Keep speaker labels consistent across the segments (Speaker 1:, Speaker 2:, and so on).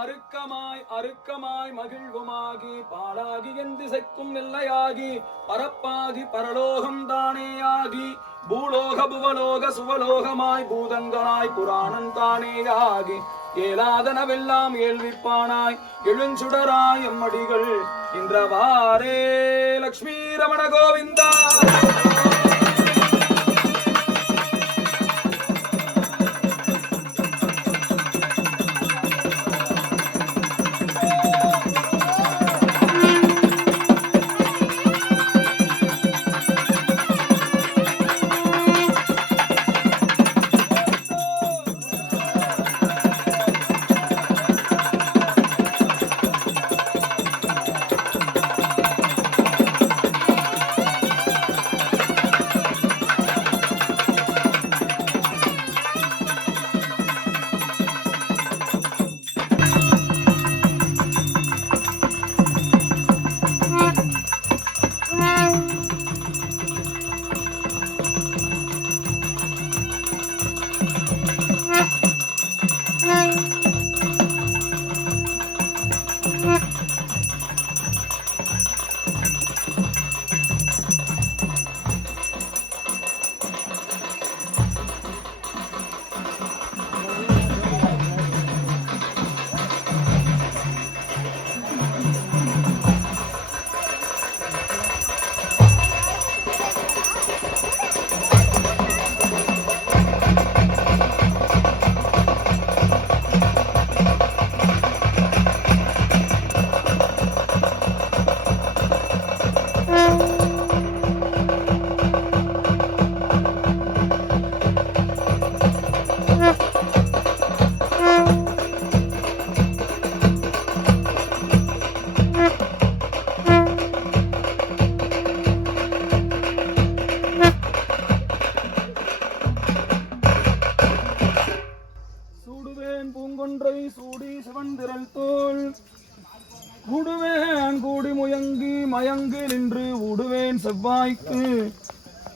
Speaker 1: பருக்கமாய் மகிழ்வுமாகி பாலாகி என் திசைக்கும் எல்லையாகி பரப்பாகி பரலோகம் தானேயாகி பூலோக புவலோக சுவலோகமாய் பூதங்களாய் புராணம் தானேயாகி ஏலாதனவெல்லாம் ஏழ்விப்பானாய் எழுஞ்சுடராய் எம்மடிகள் இன்றவாரே லக்ஷ்மி ரமண கோவிந்தா! சூடி தோல் கூடுவேன் கூடி முயங்கி மயங்கு நின்று ஊடுவேன் செவ்வாய்க்கு.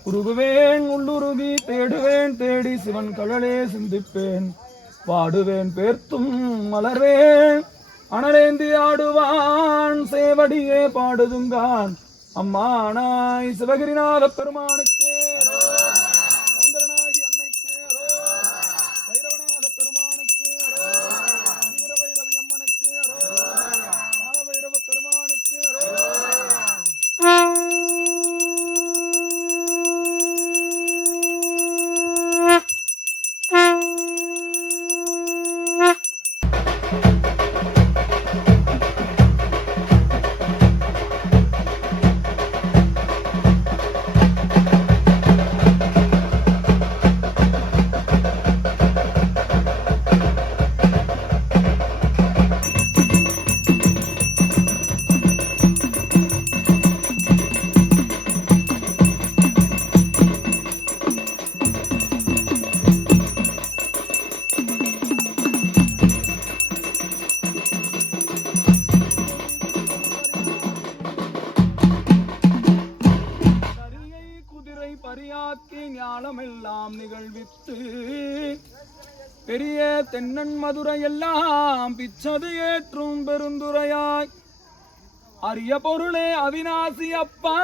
Speaker 1: உருகுவேன் உள்ளுருகி தேடுவேன் தேடி சிவன் கடலே சிந்திப்பேன். பாடுவேன் பேர்த்தும் மலர்வேன். அனலேந்தி ஆடுவான் சேவடியே பாடுதுங்கான். அம்மானாய் சிவகிரிநாத பெருமானுக்கு தென்னன் மதுரை எல்லாம் பிச்சது ஏற்றும் பெருந்துரையாய். அரிய பொருளே அவிநாசி அப்பா.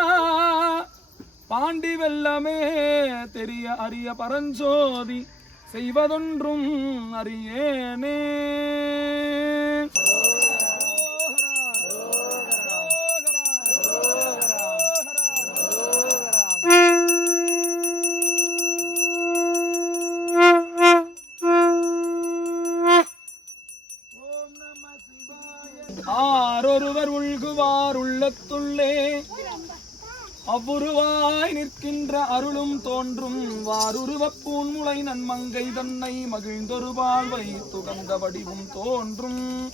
Speaker 1: பாண்டி வெல்லமே தெரிய அரிய பரஞ்சோதி செய்வதொன்றும் அறியேனே. உள்ளத்துள்ளே அவ்வுருவாய் நிற்கின்ற அருளும் தோன்றும். வாருருவப் பூன்முளை நன்மங்கை தன்னை மகிழ்ந்தொரு வாழ்வை துகந்த வடிவும் தோன்றும்.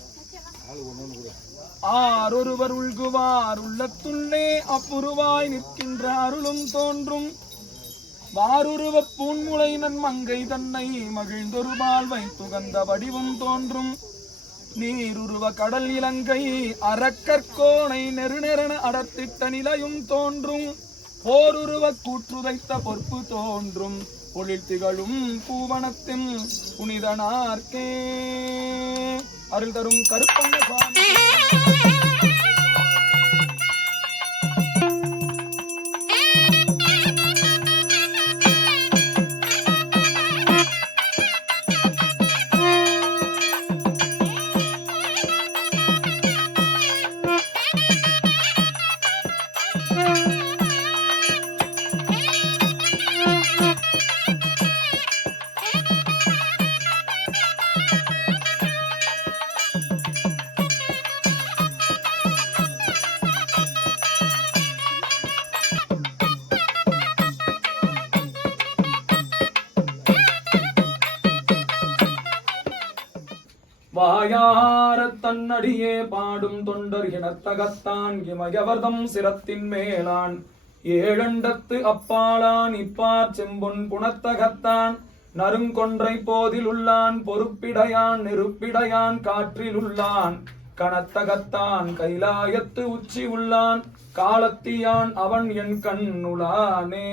Speaker 1: ஆரொருவர் உள்குவார் உள்ளத்துள்ளே. அப்புருவாய் நிற்கின்ற அருளும் தோன்றும். வாருருவப் பூன்முளை நன்மங்கை தன்னை மகிழ்ந்தொரு வாழ்வை துகந்த வடிவும் தோன்றும். நீருருவ கடல் இலங்கை அறக்கற்கோணை நெருநெறன அடர்த்திட்ட நிலையும் தோன்றும். போருருவ கூற்றுதைத்த பொறுப்பு தோன்றும். பொழில் திகழும் பூவனத்தின் புனிதனார்க்கே. அருள் தரும் கருப்பண்ண சுவாமி. வாயாரத் தன்னடியே பாடும் தொண்டர் இனத்தகத்தான் இமயவர்தம் சிரத்தின் மேலான். ஏழண்டத்து அப்பாலான் இப்பார் செம்பொன் புணத்தகத்தான் நறுங்கொன்றை போதில் உள்ளான் பொறுப்பிடையான் நெருப்பிடையான் காற்றில் உள்ளான் கனத்தகத்தான் கைலாயத்து உச்சி உள்ளான் காலத்தியான் அவன் என் கண்ணுளானே.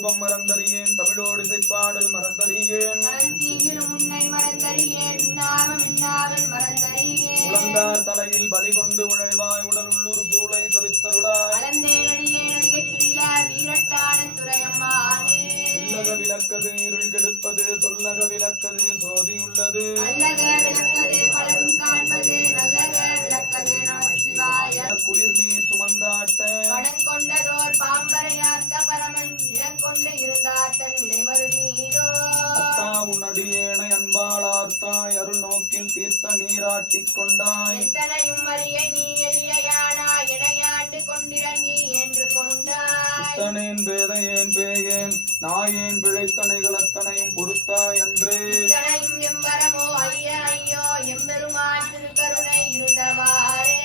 Speaker 1: தூபம் மறந்தறியேன் தமிழோடு இசைப்பாடல் மறந்தறியேன். உழந்தார் தலையில் பலி கொண்டு உழல்வாய் உடல் உள்ளூர் சூளை
Speaker 2: துறையம்மானே.
Speaker 1: இல்லக விளக்கது இருள் கெடுப்பது சொல்லக விளக்கது சோதி உள்ளது.
Speaker 2: நல்லக விளக்கது பலரும் காண்பது
Speaker 1: அன்பாளார்த்தாய் அருள் நோக்கில் தீர்த்த நீராட்டிக் கொண்டாய்?
Speaker 2: எத்தனையும் அறிய நீ எளியானா இணையாண்டு கொண்டிறங்கி என்று கொண்டாய்.
Speaker 1: இத்தனேன் வேதையேன் பேயேன்? நாயேன் பிழைத்தனைகள் அத்தனையும் பொறுத்தாய் அன்றே
Speaker 2: இத்தனையும் எம்பரமோ ஐய ஐயோ எம்பெருமான் திருக்கருணை இருந்தவாறே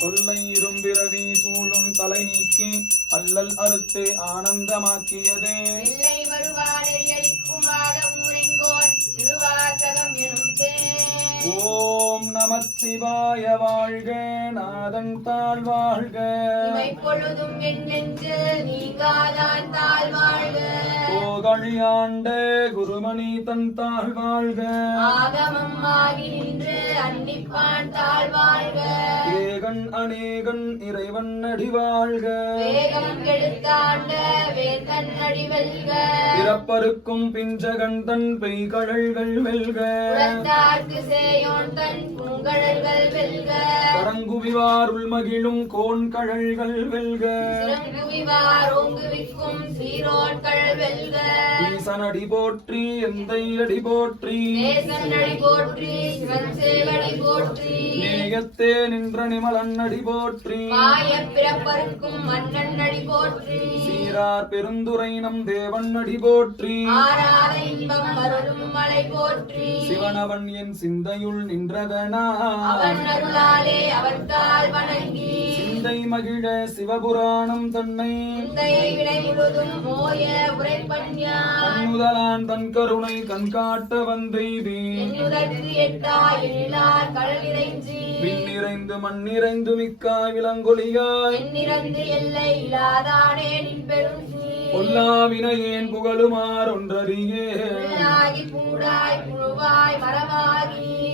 Speaker 1: தொல்லை இரும்பிறவி சூழும் தலை நீக்கி அல்லல் அறுத்து ஆனந்தமாக்கியதே.
Speaker 2: வெள்ளை திருவாசகம் எனும்
Speaker 1: ஓம் நமச்சிவாய வாழ்க நாதன் தாழ் வாழ்க.
Speaker 2: பொழுதும் நீங்காதான் தாழ் வாழ்க.
Speaker 1: குருமணி தன் தாழ் வாழ்க.
Speaker 2: ஆகமம் ஆகி நின்று அன்னிப்பான் தாழ்
Speaker 1: ஏகன் அநேகன் இறைவன் அடி வாழ்க.
Speaker 2: வேகம் கெடுத்தாண்ட வேந்தன் அடி வெல்க.
Speaker 1: பிறப்பருக்கும் பிஞ்சகன் தன் பெய்கழல்கள் வெல்க.
Speaker 2: சேயோன் தன் பூங்கழல்கள் வெல்க.
Speaker 1: கரங்குவிவார் உள்மகிழும் கோன் கழல்கள் வெல்க
Speaker 2: ஓங்குவிக்கும் சீரோன்கள் வெல்க.
Speaker 1: ஈசனடி போற்றி எந்தை அடி போற்றி.
Speaker 2: நேசன் அடி போற்றி சிவன் சேவடி போற்றி.
Speaker 1: நேயத்தே நின்ற நிமலன் அடி போற்றி.
Speaker 2: பிறப்பருக்கும் மன்னன் அடி போற்றி.
Speaker 1: சீரார் பெருந்துரை நம் தேவன் அடி போற்றி.
Speaker 2: மலை போற்றி.
Speaker 1: சிவனவன் என் சிந்தையுள் நின்றதனா
Speaker 2: அவன் அருளாலே அவர்தால் வணங்கி.
Speaker 1: சிந்தை மகிழ சிவபுராணம் தன்னை. கண்ணுதலான் தன் கருணை கண்காட்ட வந்தெய்தி நிறைந்து மண் நிறைந்து மிக்காய் விலங்கொலியாய்
Speaker 2: எண்ணிறந்து எல்லை இல்லாதானே நின் பெரும்
Speaker 1: பொல்லாவினையேன் புகழுமார் ஒன்றறியே.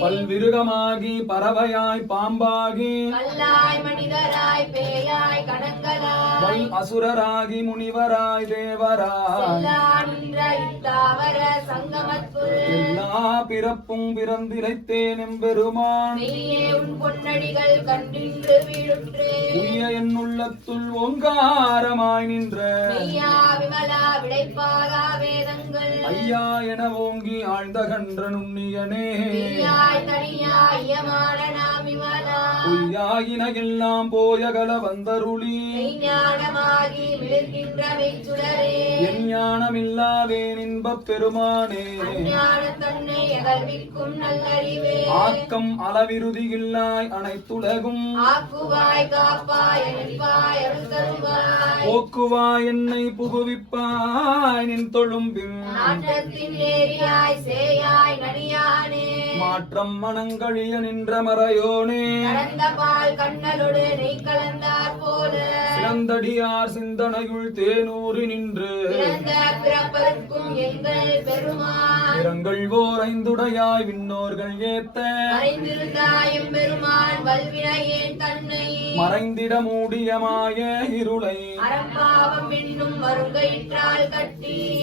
Speaker 1: பல்விருகமாகி பறவையாய் பாம்பாகி.
Speaker 2: மனிதராய் பேயாய் கடங்களாய்.
Speaker 1: அசுரராகி முனிவராய் தேவராய். எல்லா பிறப்பும் பிறந்திழைத்தேன் எம்பெருமான்.
Speaker 2: பொன்னடிகள் கண்டின்று வீழுற்றே.
Speaker 1: உய்ய என் உள்ளத்துள் ஓங்காரமாய் நின்ற.
Speaker 2: விமலா விடைப்பாகா வேதங்கள்.
Speaker 1: ஐயா என ஓங்கி ஆழ்ந்த கன்ற நுண்ணியனே
Speaker 2: தனியாய் நாம் விமலா.
Speaker 1: எல்லாம் போயகல வந்தருளி.
Speaker 2: மெய்ஞானமாகி விழுகின்ற மெய்ச்சுடரே.
Speaker 1: என் இன்பப் பெருமானே.
Speaker 2: ஞான தன்னை அகழ்விக்கும் நல்லறிவே.
Speaker 1: ஆக்கம் அளவிருதியில்லாய் அனைத்துலகும்
Speaker 2: ஆக்குவாய் காப்பாய் அழிப்பாய் அருள் தருவாய்
Speaker 1: போக்குவாய் என்னை புகுவிப்பாய் நின்
Speaker 2: நடியானே.
Speaker 1: மாற்றம் மனங்கழிய நின்ற மறையோனே.
Speaker 2: கடந்த பால் கண்ணலோடு நெய்
Speaker 1: சிறந்தடியார் சிந்தனையுள் தேனூறி நின்று இரங்கள் ஓர் ஐந்துடையாய் விண்ணோர்கள் ஏத்த மறைந்திட மூடிய மாய இருளை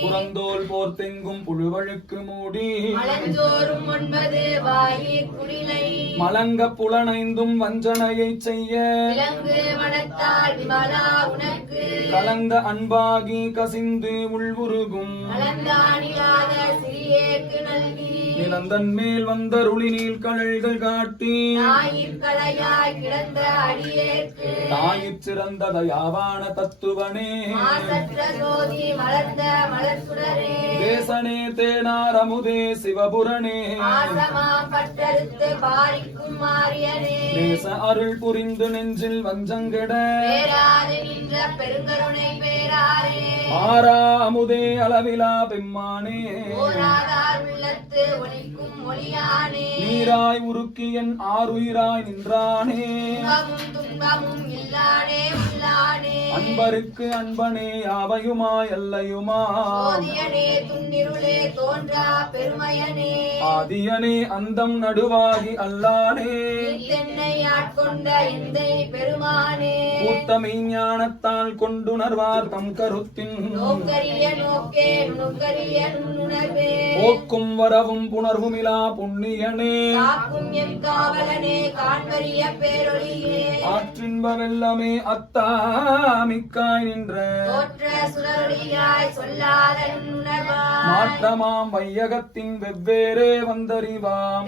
Speaker 1: புறந்தோல் போர்த்தெங்கும் புழுவழுக்கு மூடி மலங்க புலனைந்தும் வஞ்சனையைச் செய்ய
Speaker 2: விலங்கு மனத்தால் விமலா.
Speaker 1: கலந்த அன்பாகி கசிந்து உள்வுருகும். நிலந்தன் மேல் வந்தருளி நீல் கழல்கள் காட்டி. தாயிற் சிறந்த தயாவான தத்துவனே. தேசனே தேனார் அமுதே
Speaker 2: மாரியனே.
Speaker 1: தேச அருள் புரிந்து நெஞ்சில் வஞ்சங்கெட ஆரா அமுதே அளவிலா பெம்மானே. நீராய் உருக்கியன் ஆறுயிராய் நின்றானே. அன்பருக்கு அன்பனே
Speaker 2: தோன்றா பெருமையனே.
Speaker 1: ஆதியனே அந்தம் நடுவாகி அல்லானே.
Speaker 2: பெருமானே.
Speaker 1: கூத்தமை ஞானத்தால் கொண்டுணர்வார் தம் கருத்தின். போக்கும் வரவும் புணர்வுமிலா புண்ணியனே. ஆற்றின்ப வெள்ளமே அத்தா மிக்காய் நின்ற. மாற்றமாம் வையகத்தின் வெவ்வேறே வந்தறிவாம்.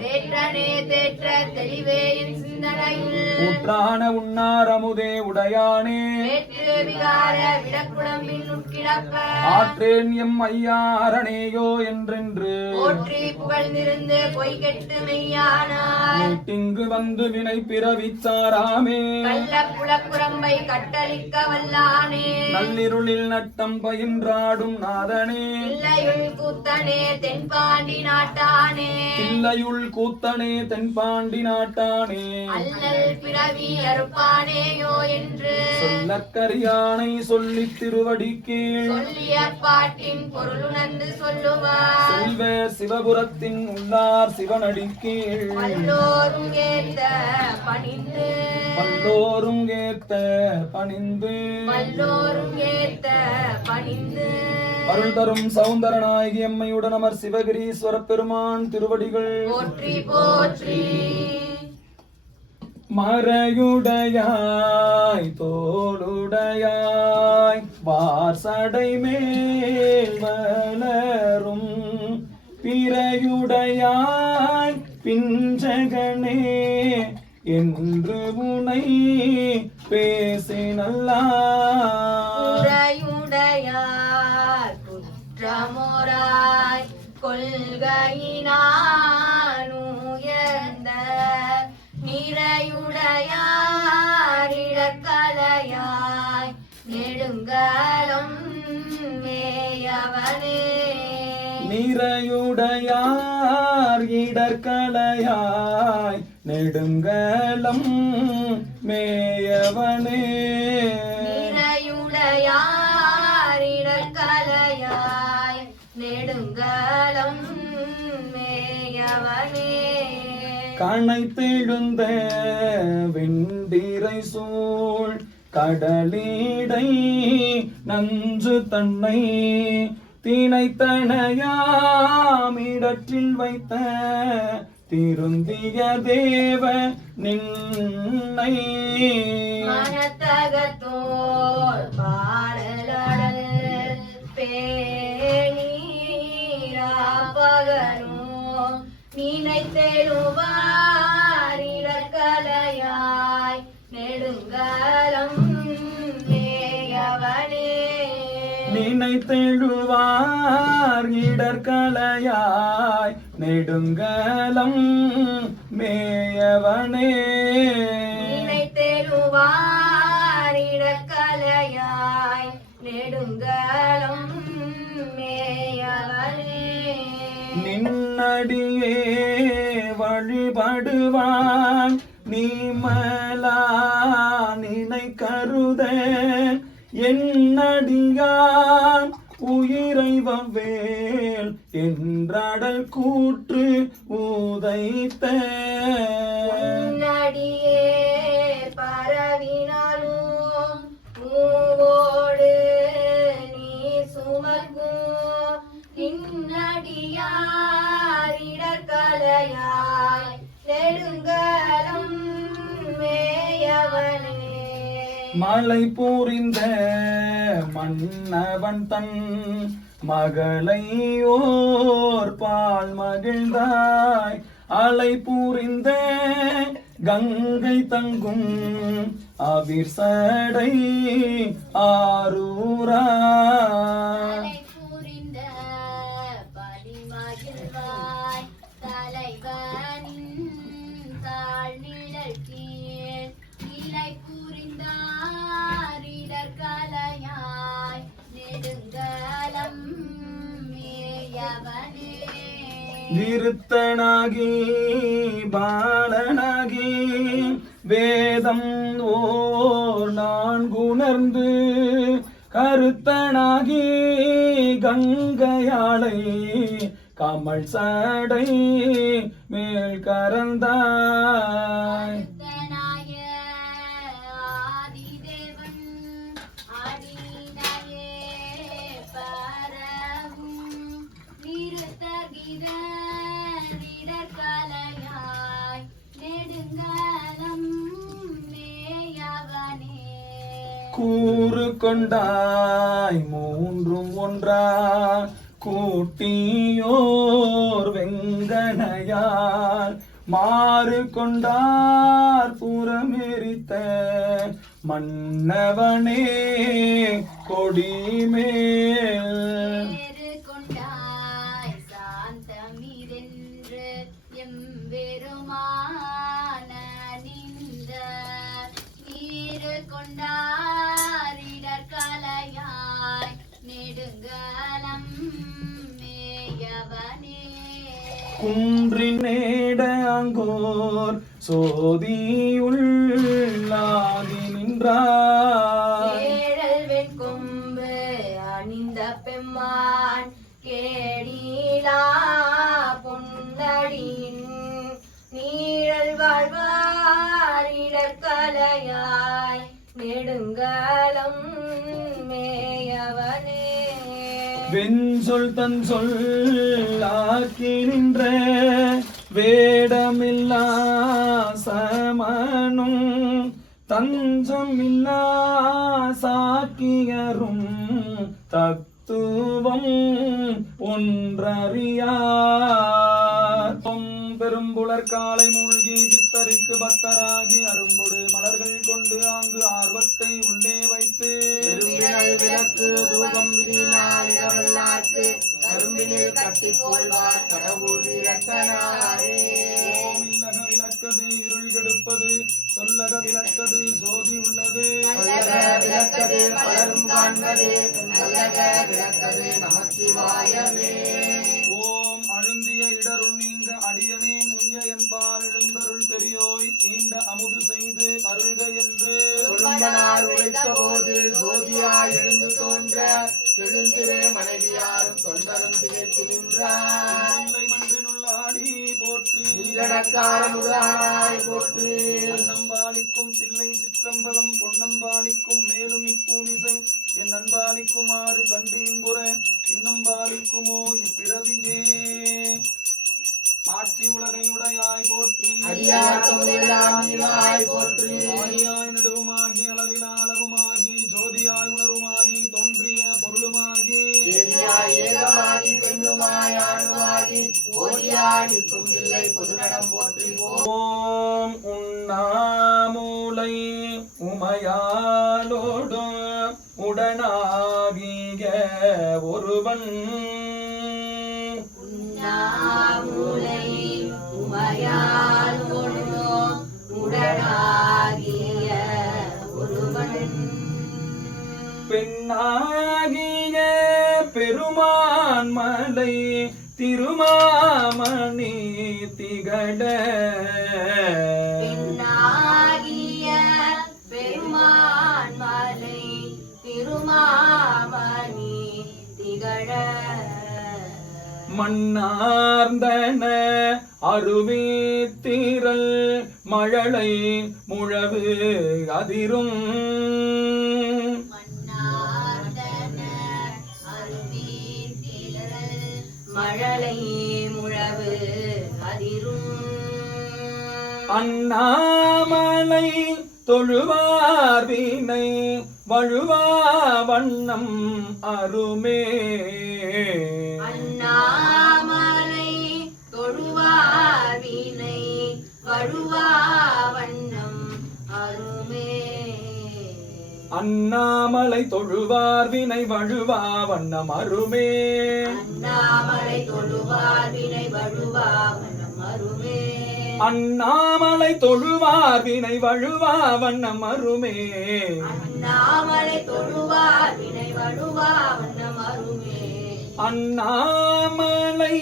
Speaker 1: ஊற்றான உண்ணார் அமுதே உடையானே.
Speaker 2: வேற்று விகார விடக்குழம்பின் உட்கிடப்ப
Speaker 1: ஆற்றேன் எம் ஐயாரணேயோ என்றென்று.
Speaker 2: போற்றி புகழ்ந்திருந்து பொய் கெட்டு மெய்யானார்.
Speaker 1: நீட்டிங்கு வந்து வினை பிறவிச்சாராமே
Speaker 2: கள்ள புலக்குரம்பை கட்டளிக்க வல்லானே.
Speaker 1: நள்ளிருளில் நட்டம் பயின்றாடும் நாதனே.
Speaker 2: இல்லையுள் கூத்தனே தென்பாண்டி நாட்டானே.
Speaker 1: தில்லையுள் கூத்தனே தென்பாண்டி நாட்டானே.
Speaker 2: அல்லல் பிறவி அறுப்பானேயோ என்று.
Speaker 1: சொல்லித் திருவடி கீழ்
Speaker 2: சொல்லிய பாட்டின் பொருளுணர்ந்து சொல்லுவார்.
Speaker 1: செல்வர் சிவபுரத்தின் உள்ளார் சிவனடி கீழ்
Speaker 2: வல்லோரும் ஏத்த பணிந்து.
Speaker 1: வல்லோரும் ஏத்த பணிந்து.
Speaker 2: ஏத்த பணிந்து.
Speaker 1: அருள் தரும் சௌந்தரநாயகி அம்மையுடன் அமர் சிவகிரீஸ்வர பெருமான் திருவடிகள்.
Speaker 2: போற்றி போற்றி.
Speaker 1: மறையுடையாய் தோளுடையாய் வார்சடை மேல் வளரும் பிறையுடையாய் பிஞ்சகனே என்று உனை பேசினல்லார்
Speaker 2: உரையுடையார் குற்றமுறாய் கொள்கையினான் நெடுங்கலம் மேயவனே
Speaker 1: நிறையுடையார் இடர்களையாய் நெடுங்கலம் மேயவனே
Speaker 2: நிறையுடையார் இடக்கலையாய் நெடுங்கலம் மேயவனே
Speaker 1: கணைத்தெழுந்த வெண்டிரை சூழ் கடலீடை நஞ்சு தன்னை திணைத்தனையாமிடற்றில் வைத்த திருந்திய தேவ நின்னை.
Speaker 2: மனத்தகத்தோர் பாடலடல் பேணீரா பகனோ நினைத்தெழுவார் நெடுங்கலம் மேயவனே.
Speaker 1: நினைத்தெழுவார் இடர்களையாய் நெடுங்கலம் மேயவனே.
Speaker 2: நினைத்தெழுவார் இடக்கலையாய் நெடுங்கலம் மேயவனே.
Speaker 1: நின்னடியே வழிபடுவான் நினை கருத. என்னடியான் உயிரை வவ்வேல் என்றடல் கூற்று உதைத்த
Speaker 2: உன்னடியே
Speaker 1: மலை பூரிந்த மன்னவன் தன் மகளை பால் மகிழ்ந்தாய். அலை பூரிந்த கங்கை தங்கும் அவிர் சடை ஆரூரா. விருத்தனாகி பாலனாகி வேதம் ஓர் நான் குணர்ந்து கருத்தனாகி கங்கையாளை கமல் சடை மேல் கரந்தாய். கொண்டாய். மூன்றும் ஒன்றா. கூட்டியோர் வெங்கனையார். மாறு கொண்டார் புறமெரித்த மன்னவனே கொடிமேல். குன்றின் நேடங்கோர் சோதியுள்ளாகி நின்றாய்
Speaker 2: நின்றார். கொம்பு அணிந்த பெம்மான் கேடீலா பொன்னடியின் நீழல் வாழ்வாரிடற்கலையாய் நெடுங்கலம்
Speaker 1: வெண்சொல் தன் சொல்லாக்கி நின்ற வேடமில்லா சமனும் தஞ்சமில்லா சாக்கியரும் தத்துவம் ஒன்றறியா காலை மூழ்கி பித்தருக்கு பக்தராகி அரும்பொடு மலர்கள் கொண்டு ஆங்கு ஆர்வத்தை உள்ளே வைத்து
Speaker 3: விளக்கு தூபம் விதினால் இடவல்லார்க்கு கரும்பினில் கட்டி போல்வார் கடவுள் இரட்டனாரே
Speaker 1: ஓம் இல்லக விளக்கது இருள் கெடுப்பது சொல்லக விளக்கது சோதி உள்ளது.
Speaker 3: சொல்லக விளக்கது பலரும் காண்பது நல்லக விளக்கது நமச்சிவாயவே
Speaker 1: ஓம் அழுந்திய இடருள் நீங்க அருள்க என்று
Speaker 3: குடும்பனார் உழைத்த போது சோதியாய் எழுந்து தோன்ற செழுந்திரே மனைவியாரும் தொண்டரும் திகைத்து நின்றார்.
Speaker 1: ஆடி போற்றி
Speaker 3: இன்றடக்கார முகாய் போற்றி.
Speaker 1: அன்னம்பாலிக்கும் தில்லை சிற்றம்பலம் பொன்னம்பாலிக்கும் மேலும் இப்பூனிசை என் அன்பாலிக்குமாறு கண்டு இன்புற இன்னம்பாலிக்குமோ இப்பிறவியே. ஆட்சி உலகை உடையாய் போற்றி.
Speaker 3: நீவாய் போற்றி.
Speaker 1: ஆதியாய் நடுவுமாகி அளவிலா அளவுமாகி ஜோதியாய் உணருமாகி தோன்றிய பொருளுமாகி. ஓம் உண்ணாமூலை உமையாலோடு உடனாகிய ஒருவன்
Speaker 2: உமையால் ஒழும் உடனாகிய ஒருவன்.
Speaker 1: பெண்ணாகிய பெருமான் மலை திருமாமணி திகழ. மண்ணார்ந்தன அருவி தீரல் மழலை முழவு அதிரும்.
Speaker 2: மழலை முழவு அதிரும்.
Speaker 1: அண்ணாமலை தொழுவார் வீணை வழுவா வண்ணம் அருமே.
Speaker 2: அண்ணாமலை தொழுவார் வினை வழுவா வண்ணம் அருமே.
Speaker 1: அண்ணாமலை தொழுவார் வினை வழுவா வண்ணம் அருமே.
Speaker 2: அண்ணாமலை தொழுவார் வினை வழுவா வண்ணம் அருமே.
Speaker 1: அண்ணாமலை தொழுவார் வினை வழுவா வண்ணம் அருமே.
Speaker 2: அண்ணாமலை தொழுவார் வினை வழுவா வண்ணம் அருமே
Speaker 1: அண்ணாமலை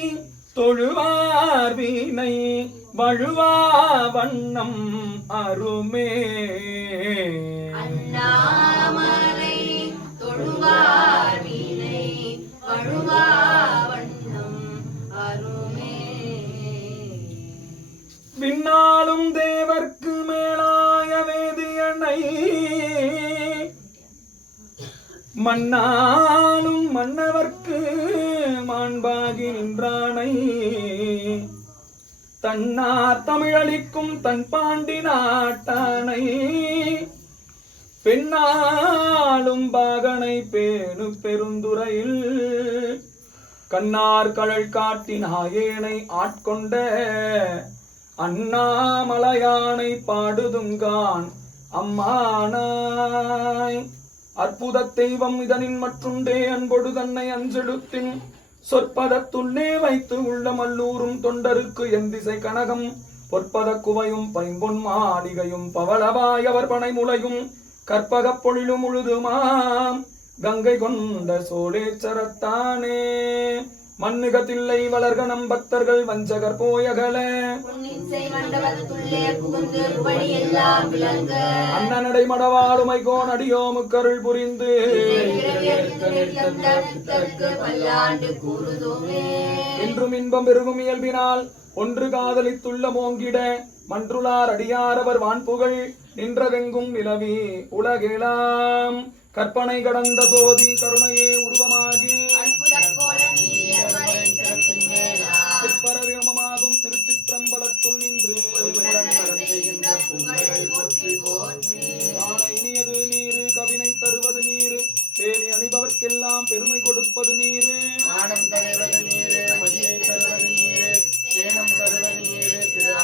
Speaker 1: தொழுவார் வீணை வழுவா வண்ணம் அருமே.
Speaker 2: அண்ணாமலை தொழுவார் வினை வழுவா வண்ணம் அருமே.
Speaker 1: விண்ணாலும் தேவர்க்கு மேலாய வேதியனை மண்ணாலும் மன்னவர்க்கு மாண்பாகி நின்றானை தன்னார் தமிழளிக்கும் தன் பாண்டி நாட்டானை. பெண்ணாலும் பாகனை பேணு பெருந்துறையில். கண்ணார் கழல் காட்டின் ஆயேனை ஆட்கொண்ட அண்ணாமலையானை பாடுதுங்கான் அம்மானாய். அற்புத தெய்வம் இதனின் மற்றுண்டே அன்பொடு தன்னை அஞ்செடுத்தின் சொற்பதத்துள்ளே வைத்து உள்ள மல்லூரும் தொண்டருக்கு என் திசை கனகம். பொற்பத குவையும் பைம்பொன் மாளிகையும் பவளவாயவர் பனை முளையும். கற்பக பொழிலும் உழுதுமாம். கங்கை கொண்ட சோழேச்சரத்தானே. மண்ணுகத்தில்லை வளர்க நம் பக்தர்கள் வஞ்சகர் போயகல. அண்ணனடை மடவாளுமை கோன் அடியோமுக்கருள் புரிந்து என்றும் இன்பம் பெருகும் இயல்பினால் ஒன்று காதலித்துள்ள மோங்கிட மன்றுளார் அடியாரவர் வான்புகழ் நின்றதெங்கும் நிலவி உலகெலாம் கற்பனை கடந்த சோதி கருணையே உருவமாகி.
Speaker 2: செய்கின்ற போற்றி போற்றி
Speaker 1: காண இனியது நீரு கவினை தருவது நீரு பேணி அணிபவர்க்கெல்லாம் பெருமை கொடுப்பது நீரு.
Speaker 3: மானம் தருவது நீரு மதியை தருவது நீரு சேனம் தருவது நீரு திரு